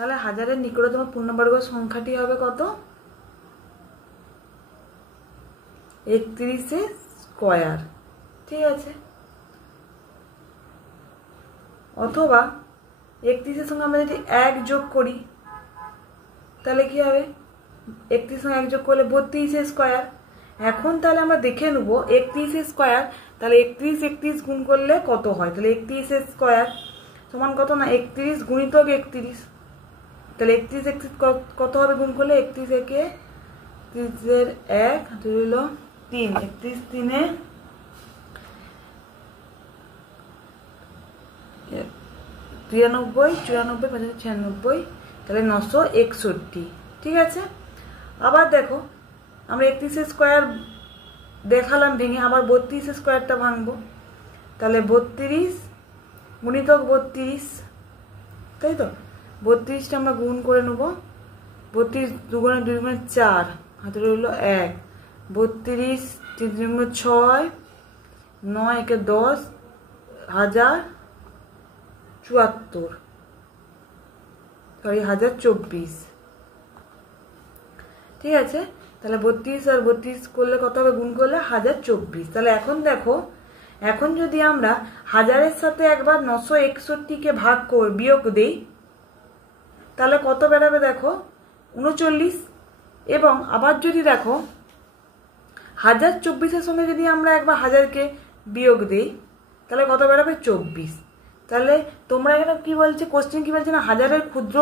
তাহলে হাজারের নিকটতম পূর্ণবর্গ সংখ্যাটি হবে কত? 31 স্কয়ার। ঠিক আছে, অথবা 31 সঙ্গে আমরা যদি 1 যোগ করি তাহলে কি হবে? 31 সঙ্গে 1 যোগ করলে 32 স্কয়ার। এখন তাহলে আমরা দেখে নেব 31 স্কয়ার, তাহলে 31 গুণ করলে কত হয়? তাহলে 31 স্কয়ার সমান কত না 31 গুণিতক 31। তাহলে 31 কত হবে গুণ করলে? 31 একে 30 এর 1 রইল 3, 31 3 93, 94, 95, 96, তাহলে 961। ঠিক আছে, আবার দেখো আমরা 31 স্কয়ার দেখালাম ভেঙে, আবার 32 স্কয়ারটা ভাঙবো। তাহলে 32 গুণিতক 32, তাই তো 32টা আমরা গুণ করে নেব। 32 দুগুণে 2 গুণে 4, হাতে রইল 1, 32 3 গুণে 6, 9 একে 10, 1074, সরি 1024। ঠিক আছে, তাহলে 32 আর 32 করলে কত হবে গুণ করলে? 1024। তাহলে এখন দেখো, এখন যদি আমরা হাজারের সাথে একবার 961কে বিয়োগ দেই তাহলে কত বেরোবে? দেখো 39। এবং আবার যদি দেখো 1024-এর সঙ্গে যদি আমরা একবার হাজারকে বিয়োগ দেই তাহলে কত বেরোবে? 24। তাহলে তোমরা এখানে কি বলছে, কোশ্চেন কি বলছে না হাজারের ক্ষুদ্র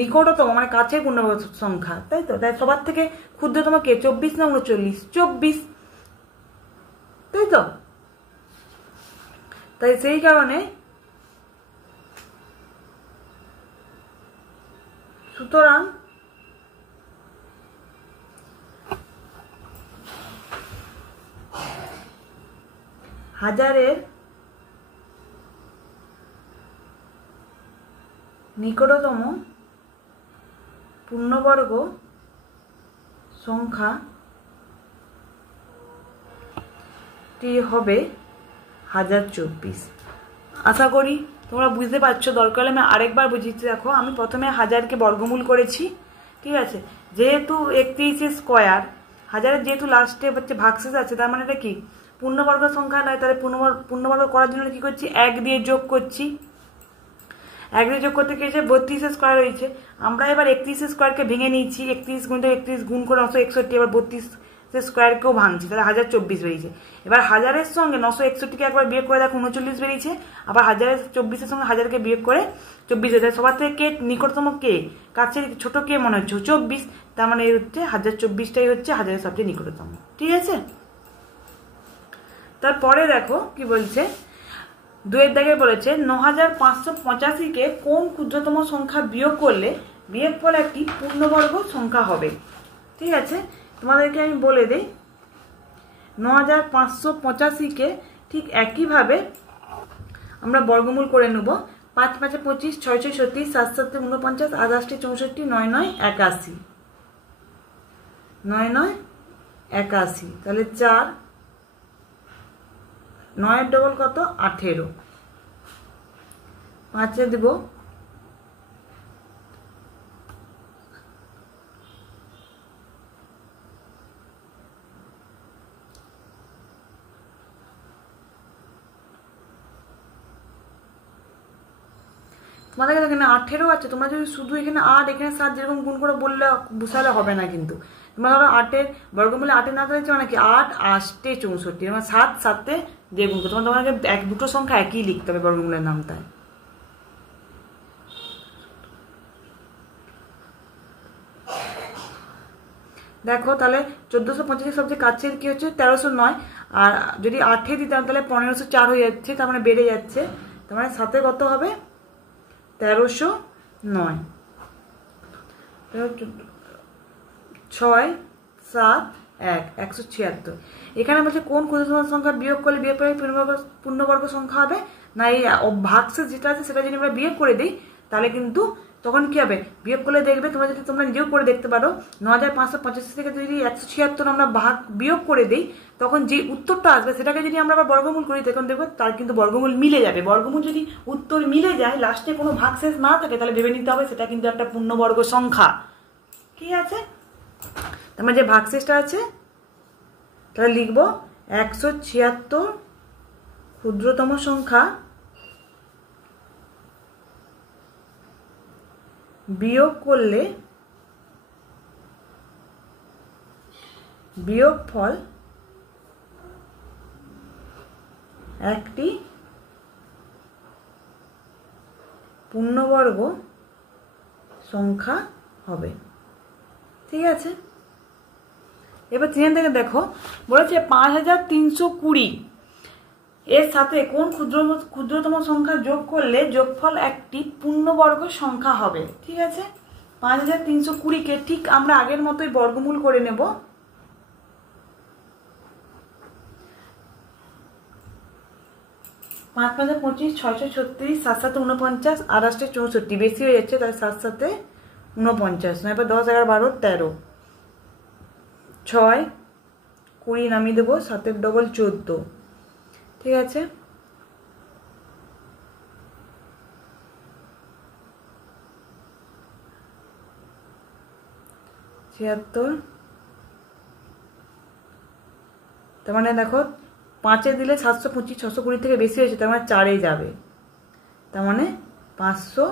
নিকটতম মানে কাছের পূর্ণবর্গ সংখ্যা, তাই তো? তাই সবার থেকে ক্ষুদ্রতম কে? 24 না 39? 24, তাই তো? তাই সেই কারণে সুতরাং হাজারের নিকটতম পূর্ণবর্গ সংখ্যাটি হবে 1024। আশা করি তোমরা বুঝতে পারছো। দরকার হলে আমি আরেকবার বুঝিয়েছি। দেখো আমি প্রথমে হাজারকে বর্গমূল করেছি, ঠিক আছে? যেহেতু 31 স্কয়ার, হাজারের যেহেতু লাস্টে হচ্ছে ভাগশেষ আছে, তার মানে এটা কি পূর্ণবর্গ সংখ্যা নয়। তাহলে পূর্ণবর্গ করার জন্য কি করছি? 1 দিয়ে যোগ করছি। 1 দিয়ে যোগ করতে গিয়ে 32 স্কয়ার হয়েছে। আমরা এবার 31 স্কয়ারকে ভেঙে নিয়েছি। 31 গুণ 31 গুণ করে 961, এবার 32 স্কয়ারকেও ভাঙছি, তাহলে 1024 বেরিয়েছে। এবার হাজারের সঙ্গে 961কে একবার বিয়োগ করে দেখো 39 বেরিয়েছে। আবার 1024-এর সঙ্গে হাজারকে বিয়োগ করে 24 হয়েছে। সবার থেকে কে নিকটতম? কে কাছের ছোট কে মনে হচ্ছে? 24। তার মানে এই হচ্ছে 1024টাই হচ্ছে হাজারের সবচেয়ে নিকটতম। ঠিক আছে, তারপরে দেখো কি বলছে, 2-এর দাগে বলেছে 9585-কে কোন ক্ষুদ্রতম সংখ্যা বিয়োগ করলে বিয়োগফল একটি পূর্ণবর্গ সংখ্যা হবে। ঠিক আছে, তোমাদেরকে আমি বলে দিই 9585-কে ঠিক একইভাবে আমরা বর্গমূল করে নেব। 5 5 25, 6 6 36, 7 7 49, 8 8 64, 9 9 81, 9 9 81। তাহলে 4 9 ডবল কত? 18। 5-এ দেব তোমাদের এখানে 18 আছে। তোমরা যদি শুধু এখানে 8 এখানে 7 যেরকম গুণ করে বললে বুঝালে হবে না কিন্তু। তোমরা ধরো 8-এর বর্গমূলে 8-এর না করেছে মানে কি 8 8 64, মানে 7 7-এ দিয়ে গুণ করতে তোমাকে দুটো সংখ্যা একই লিখতে হবে বর্গমূলের নামটায়। দেখো তাহলে 1450 সবচেয়ে কাছের কি হচ্ছে? 1309। আর যদি 8-এ দিতাম তাহলে 1504 হয়ে যাচ্ছে, তার মানে বেড়ে যাচ্ছে। তার মানে 7-এ কত হবে? 1309। 6 7 1 176। এখানে বলছে কোন ক্ষুদ্রতম সংখ্যা বিয়োগ করলে বিয়োগফলের পূর্ণবর্গ সংখ্যা হবে না? এই ভাগশেষ যেটা আছে সেটা যদি আমরা বিয়োগ করে দিই তাহলে কিন্তু তখন কি হবে, বিয়োগ করলে দেখবে, তোমরা যদি তোমরা নিজেও করে দেখতে পারো, 9585 থেকে যদি 176 আমরা বিয়োগ করে দিই, তখন যে উত্তরটা আসবে সেটাকে যদি আমরা আবার বর্গমূল করি, তখন দেখবো তার কিন্তু বর্গমূল মিলে যাবে। বর্গমূল যদি উত্তর মিলে যায়, লাস্টে কোনো ভাগশেষ না থাকে, তাহলে ভেবে নিতে হবে সেটা কিন্তু একটা পূর্ণবর্গ সংখ্যা। ঠিক আছে, তার যে ভাগশেষটা আছে তাহলে লিখবো 176 ক্ষুদ্রতম সংখ্যা বিয়োগ করলে বিয়োগফল একটি পূর্ণবর্গ সংখ্যা হবে। ঠিক আছে, এবার 3 থেকে দেখো, বলেছে 5320 এর সাথে কোন ক্ষুদ্রতম সংখ্যা যোগ করলে যোগফল একটি পূর্ণবর্গ সংখ্যা হবে। ঠিক আছে, 5320-কে ঠিক আমরা আগের মতোই বর্গমূল করে নেব। 5 5 25, 6 6 36, 7 7 49, 8 8 64, বেশি হয়ে যাচ্ছে, তাহলে 7 7 49, নয় 10 11 12 13, 6 20 নামিয়ে দেবো, 7 ডবল 14। ঠিক আছে, ছিয়াত্তর, তার মানে দেখো 5-এ দিলে 725, 620 থেকে বেশি হয়েছে, তার মানে 4-এ যাবে, তার মানে 500,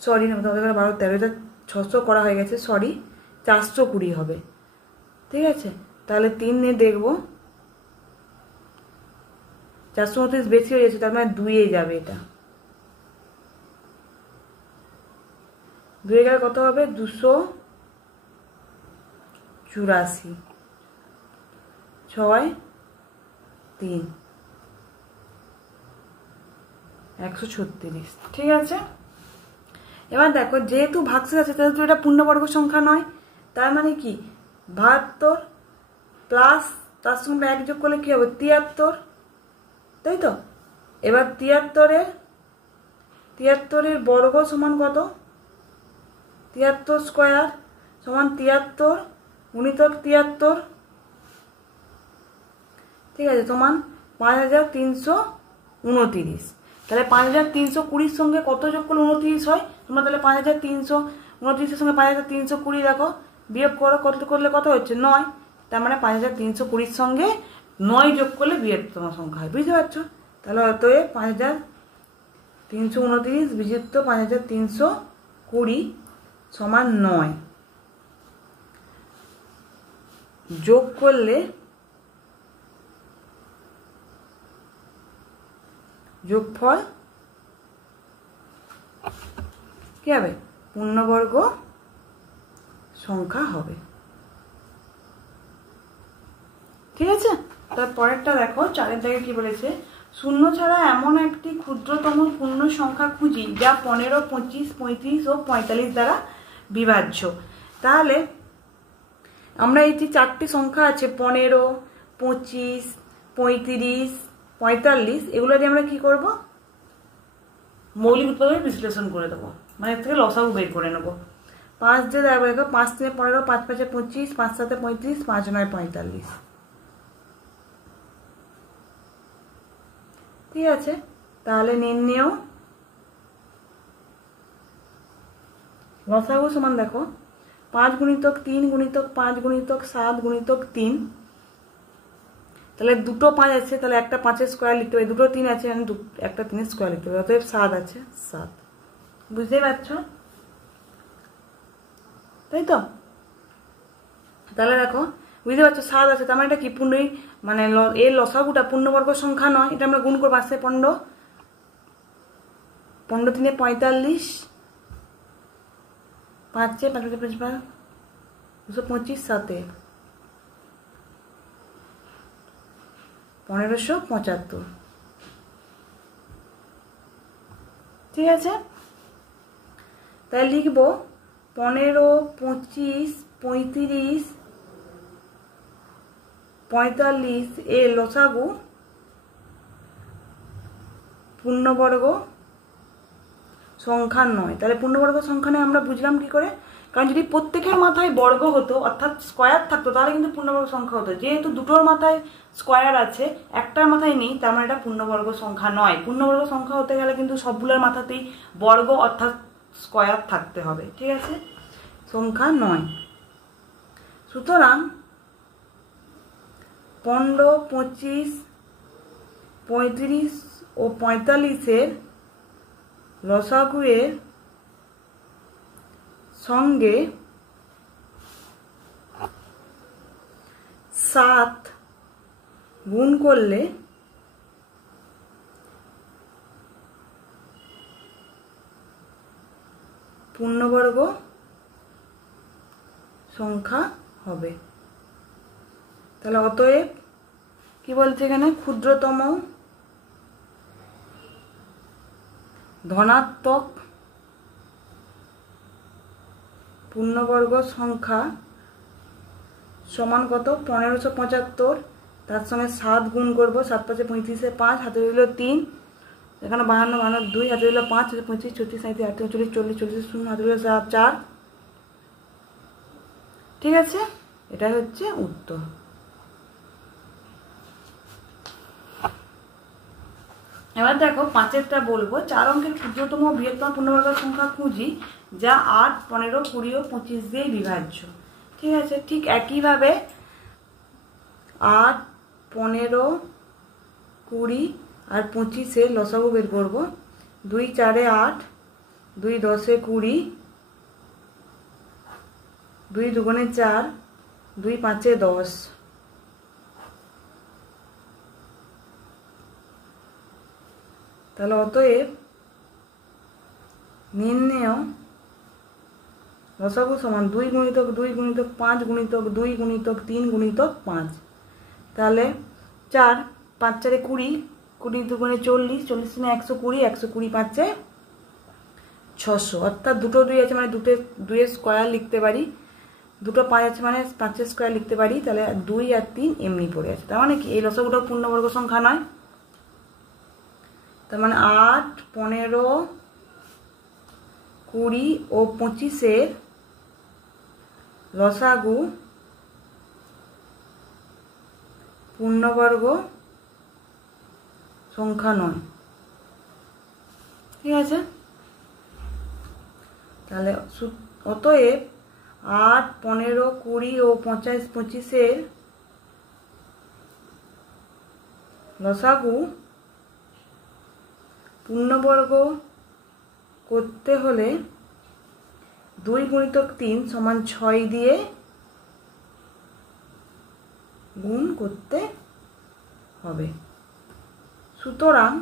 সরি না 12 13, 600 করা হয়ে গেছে, সরি 420 হবে। ঠিক আছে, তাহলে 3 নিয়ে দেখবো, 429 বেশি হয়ে যাচ্ছে, তার মানে 2-এ যাবে, এটা 2-এ গেলে কত হবে, 284, 6 3 136। ঠিক আছে, এবার দেখো যেহেতু ভাগশেষ আছে সেহেতু এটা পূর্ণবর্গ সংখ্যা নয়, তার মানে কি 72 প্লাস তার সঙ্গে 1 যোগ করলে কি হবে 73, তাই তো। এবার 73-এর বর্গ সমান কত, 73 স্কোয়ার সমান 73 গুণিতক 73, ঠিক আছে, সমান 5329। তাহলে 5320-র সঙ্গে কত যোগ করলে 29 হয়, তোমরা তাহলে 5329-এর সঙ্গে 5320 দেখো বিয়োগ করো, কত করলে কত হচ্ছে 9, তার মানে 5320-র সঙ্গে 9 যোগ করলে বৃহত্তম সংখ্যা হয়। বুঝতে পারছো, তাহলে অতএব 5329 বিযুক্ত 5320 সমান 9, যোগ করলে যোগফল কি হবে, পূর্ণবর্গ সংখ্যা হবে। ঠিক আছে, তার পরেরটা দেখো, 4-এর জায়গায় কি বলেছে, শূন্য ছাড়া এমন একটি ক্ষুদ্রতম পূর্ণ সংখ্যা খুঁজি যা 15, 25, 35 ও 45 দ্বারা বিভাজ্য। তাহলে আমরা এই যে 4টি সংখ্যা আছে 15, 25, 35, 45, এগুলো দিয়ে আমরা কি করব, মৌলিক উৎপাদকের বিশ্লেষণ করে দেবো, মানে এর থেকে লসাগু বের করে নেবো। 5 দিয়ে দেখো, 5 3 15, 5 5 25, 5 7 35, 5 9 45। ঠিক আছে, তাহলে নির্ণেয় লসাগু সমান দেখো 5 গুণিতক 3 গুণিতক 5 গুণিতক 7 গুণিতক 3, তাহলে দুটো 5 আছে, তাহলে একটা 5-এর স্কোয়ার লিখতে পারি, দুটো 3 আছে, একটা 3-এর স্কোয়ার লিখতে পারি, অতএব 7 আছে 7। বুঝতেই পারছো, তাই তো। তাহলে দেখো বুঝতে পারছো 7 আছে, তার মানে এটা কি পূর্ণ, মানে এর লসাগুটা পূর্ণবর্গ সংখ্যা নয়, এটা আমরা গুণ করবো, আসছে 15, 15 3 45, 5 5 55, 225, 7 1575। ঠিক আছে, তাই লিখবো 15, 25, 35, 45 এর লসাগু পূর্ণবর্গ সংখ্যা নয়। তাহলে পূর্ণবর্গ সংখ্যা নয় আমরা বুঝলাম কি করে? কারণ যদি প্রত্যেকের মাথায় বর্গ হতো অর্থাৎ স্কয়ার থাকতো তাহলে কিন্তু পূর্ণবর্গ সংখ্যা হতো। যেহেতু দুটোর মাথায় স্কয়ার আছে, একটার মাথায় নেই, তার মানে এটা পূর্ণবর্গ সংখ্যা নয়। পূর্ণবর্গ সংখ্যা হতে গেলে কিন্তু সবগুলোর মাথাতেই বর্গ অর্থাৎ স্কয়ার থাকতে হবে। ঠিক আছে, সংখ্যা নয়। সুতরাং 15, 25, 35 ও 45-এর লসাগুয়ের সঙ্গে 7 গুণ করলে পূর্ণবর্গ সংখ্যা হবে। তাহলে অতএব কি বলছে এখানে? ক্ষুদ্রতম ধনাত্মক পূর্ণবর্গ সংখ্যা সমান কত? 1575। তার সঙ্গে 7 গুণ করবো, 7 5 35, 5 হাতে রইল 3, এখানে 52 52 2 হাতে রইল 5, 35 36 37 38 40 40 0 হাতে রইল 4। ঠিক আছে, এটা হচ্ছে উত্তর। এবার দেখো 5-এরটা বলবো। 4 অঙ্কের ক্ষুদ্রতম বৃহত্তম পূর্ণবর্গ সংখ্যা খুঁজি যা 8, 15, 20 ও 25 দিয়ে বিভাজ্য। ঠিক আছে, ঠিক একইভাবে 8, 15, 20 আর 25-এর লসাগু বের করবো। 2 4 8, 2 10 20, 2 2 4, 2 5 10। তাহলে অতএব নির্ণেয় লসাগু সমান 2 গুণিতক 2 গুণিতক 5 গুণিতক 2 গুণিতক 3 গুণিতক 5। তাহলে 4 5 4 20, 20 2 40, 40 120, 120 5 600। অর্থাৎ দুটো 2 আছে মানে দুয়ের স্কয়ার লিখতে পারি, দুটো 5 আছে মানে 5-এর স্কয়ার লিখতে পারি। তাহলে 2 আর 3 এমনি পড়ে আছে। তার মানে কি এই লসাগুটা পূর্ণবর্গ সংখ্যা নয়। তার মানে 8, 15, 20 ও 25-এর লসাগু পূর্ণবর্গ সংখ্যা নয়। ঠিক আছে, তাহলে অতএব 8, 15, 20 ও 25-এর লসাগু পূর্ণবর্গ করতে হলে 2 গুণিতক 3 সমান 6 দিয়ে গুণ করতে হবে। সুতরাং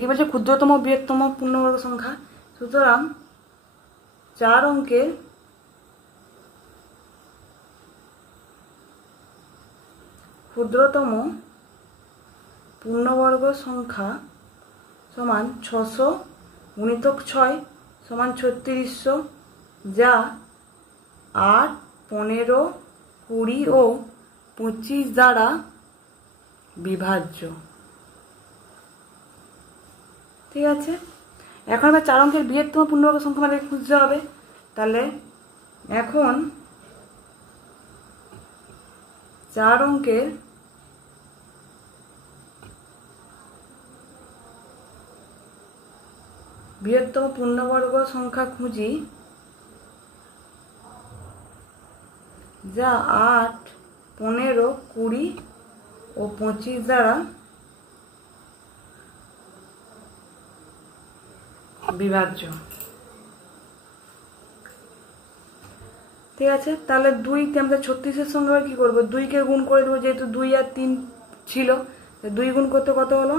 কি বলছে? ক্ষুদ্রতম বৃহত্তম পূর্ণবর্গ সংখ্যা। সুতরাং 4 অঙ্কের ক্ষুদ্রতম পূর্ণবর্গ সংখ্যা সমান 600 গুণিতক 6 সমান 3600, যা 8, 15, 20 ও 25 দ্বারা বিভাজ্য। ঠিক আছে, এখন আবার 4 অঙ্কের বৃহত্তম পূর্ণবর্গ সংখ্যা আমাদের খুঁজতে হবে। তাহলে এখন 4 অঙ্কের বৃহত্তম পূর্ণবর্গ সংখ্যা খুঁজি যা 8, 15, 20 ও 25 দ্বারা বিভাজ্য। ঠিক আছে, তাহলে 2কে আমরা 36-এর সঙ্গে কি করবো? 2কে গুণ করে দেবো, যেহেতু 2 আর 3 ছিল। 2 গুণ করতে কত হলো?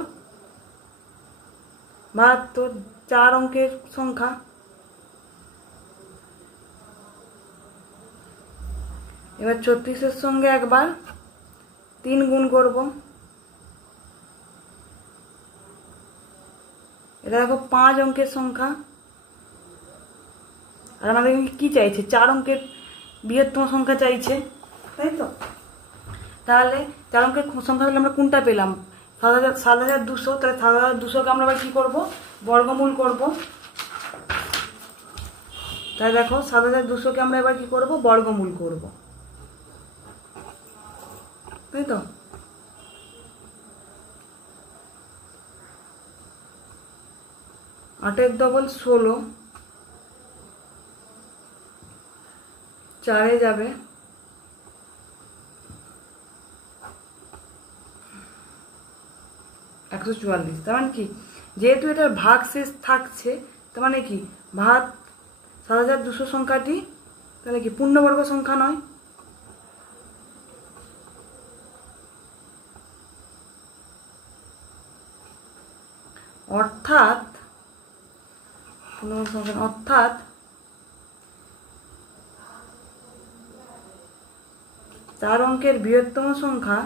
72। 4 অঙ্কের সংখ্যা। এবার 36-এর সঙ্গে একবার 3 গুণ করব। এটা দেখো 5 অঙ্কের সংখ্যা। আর আমাদের কি চাইছে? 4 অঙ্কের বৃহত্তম সংখ্যা চাইছে, তাই তো? তাহলে 4 অঙ্কের সংখ্যা হলে আমরা কোনটা পেলাম? 7,200, তাহলে 7,200কে আমরা আবার কী করবো, বর্গমূল করব। তাই দেখো 7,200কে আমরা এবার কী করবো, বর্গমূল করব, তাই তো। আটের ডবল 16, 4 যাবে 144। তার মানে কি, যেহেতু এটার ভাগ শেষ থাকছে, তার মানে কি ভাগ 7,200 সংখ্যাটি তাহলে কি পূর্ণবর্গ সংখ্যা নয়। অর্থাৎ 4 অঙ্কের বৃহত্তম সংখ্যা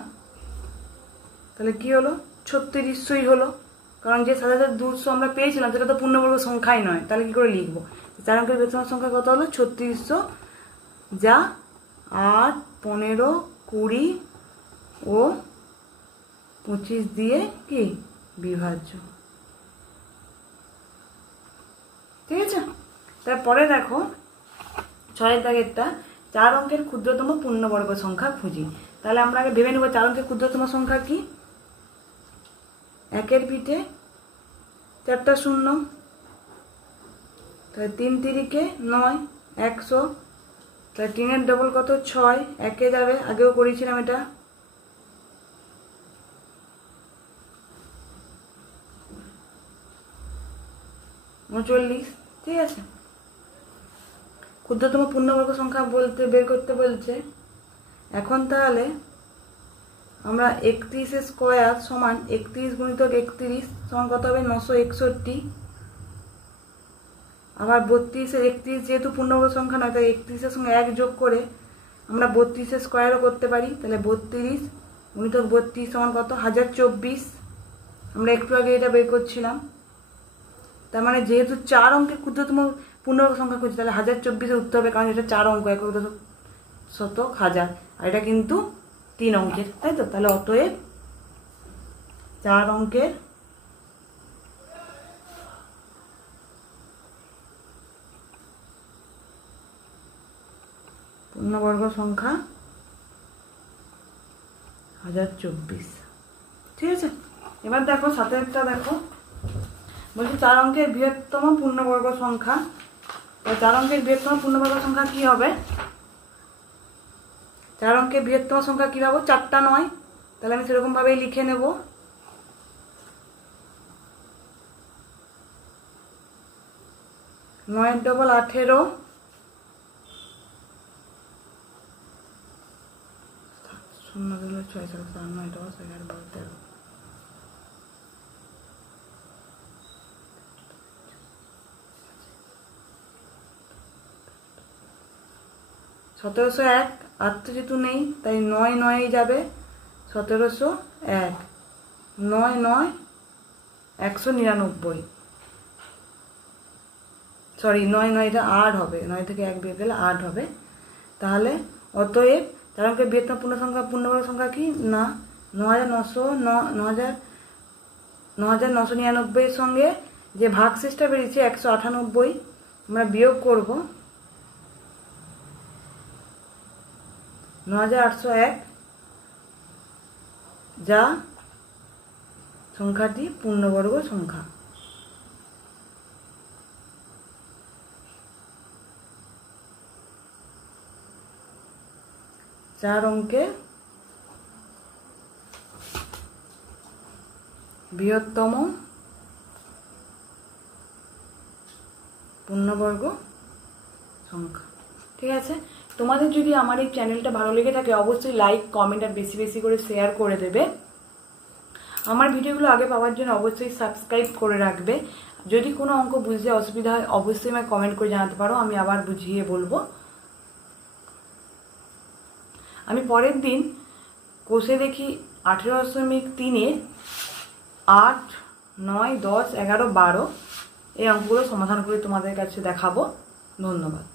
তাহলে কি হলো, 3600ই হলো। কারণ যে 7,200 আমরা পেয়েছিলাম সেটা তো পূর্ণবর্গ সংখ্যাই নয়, তাহলে কি করে লিখবো। 4 অঙ্কের বৃহত্তম সংখ্যা কত হলো, 3600, যা 8, 15, 20 ও 25 দিয়ে কি বিভাজ্য। ঠিক আছে। তারপরে দেখো 6 দাগেরটা, 4 অঙ্কের ক্ষুদ্রতম পূর্ণবর্গ সংখ্যা খুঁজি। তাহলে আমরা আগে ভেবে নেব 4 অঙ্কের ক্ষুদ্রতম সংখ্যা কি। 1-এর পিঠে 4টা শূন্য, তাহলে 3 তিরিকে 9, 100, তাহলে 3-এর ডবল কত, 6, 1-এ যাবে, আগেও করেছিলাম এটা। $39। ঠিক আছে। ক্ষুদ্রতম পূর্ণবর্গ সংখ্যা বলতে বের করতে বলছে। এখন তাহলে আমরা 31 স্কয়ার সমান 31 গুণিতক 31 সমান কত হবে, 961। আবার 32 যেহেতু পূর্ণবর্গ সংখ্যা নয়, তাই 31-এর সঙ্গে 1 যোগ করে আমরা 32 স্কয়ারও করতে পারি। তাহলে 32 গুণিতক 32 সমান কত, 1024। আমরা একটু আগে এটা বের করছিলাম। তার মানে যেহেতু 4 অঙ্কের ক্ষুদ্রতম পূর্ণবর্গ সংখ্যা খুঁজছি, তাহলে 1024 উঠতে হবে, কারণ এটা 4 অঙ্ক, 1 শতক 1000, আর এটা কিন্তু 3 অঙ্কের, তাই তো। তাহলে অতএব 4 অঙ্কের পূর্ণবর্গ সংখ্যা 1024। ঠিক আছে। এবার দেখো 7-এরটা দেখো, বলছি 4 অঙ্কের বৃহত্তম পূর্ণবর্গ সংখ্যা। 4 অঙ্কের বৃহত্তম পূর্ণবর্গ সংখ্যা কি হবে, 4 অঙ্কের বৃহত্তম সংখ্যা কি পাবো, 4টা 9। তাহলে আমি সেরকম ভাবেই লিখে নেব। 9-এর ডবল 18, 0 দিলে 6, 7, 8, 9, 10, 11, 12, 13। 1701, 8 তো যেহেতু নেই, তাই 9 9 যাবে, 1701, 9 9, 199। সরি, 9 9, এটা 8 হবে, 9 থেকে 1 বিয়োগ গেলে 8 হবে। তাহলে অতএব 4 অঙ্কের বৃহত্তম পূর্ণবর্গ সংখ্যা কি না, 9,999 এর সঙ্গে যে ভাগশেষটা বেরিয়েছে 198 আমরা বিয়োগ করব, 9,801, যা সংখ্যাটি পূর্ণবর্গ সংখ্যা। চার অঙ্কের বৃহত্তম পূর্ণবর্গ সংখ্যা। ঠিক আছে। তোমাদের যদি আমার এই চ্যানেলটা ভালো লেগে থাকে অবশ্যই লাইক, কমেন্ট আর বেশি বেশি করে শেয়ার করে দেবে। আমার ভিডিওগুলো আগে পাওয়ার জন্য অবশ্যই সাবস্ক্রাইব করে রাখবে। যদি কোনো অঙ্ক বুঝতে অসুবিধা হয় অবশ্যই আমাকে কমেন্ট করে জানাতে পারো, আমি আবার বুঝিয়ে বলবো। আমি পরের দিন কোষে দেখি 18.3-এ 8, 9, 10, 11, 12 এই অঙ্কগুলো সমাধান করে তোমাদের কাছে দেখাবো। ধন্যবাদ।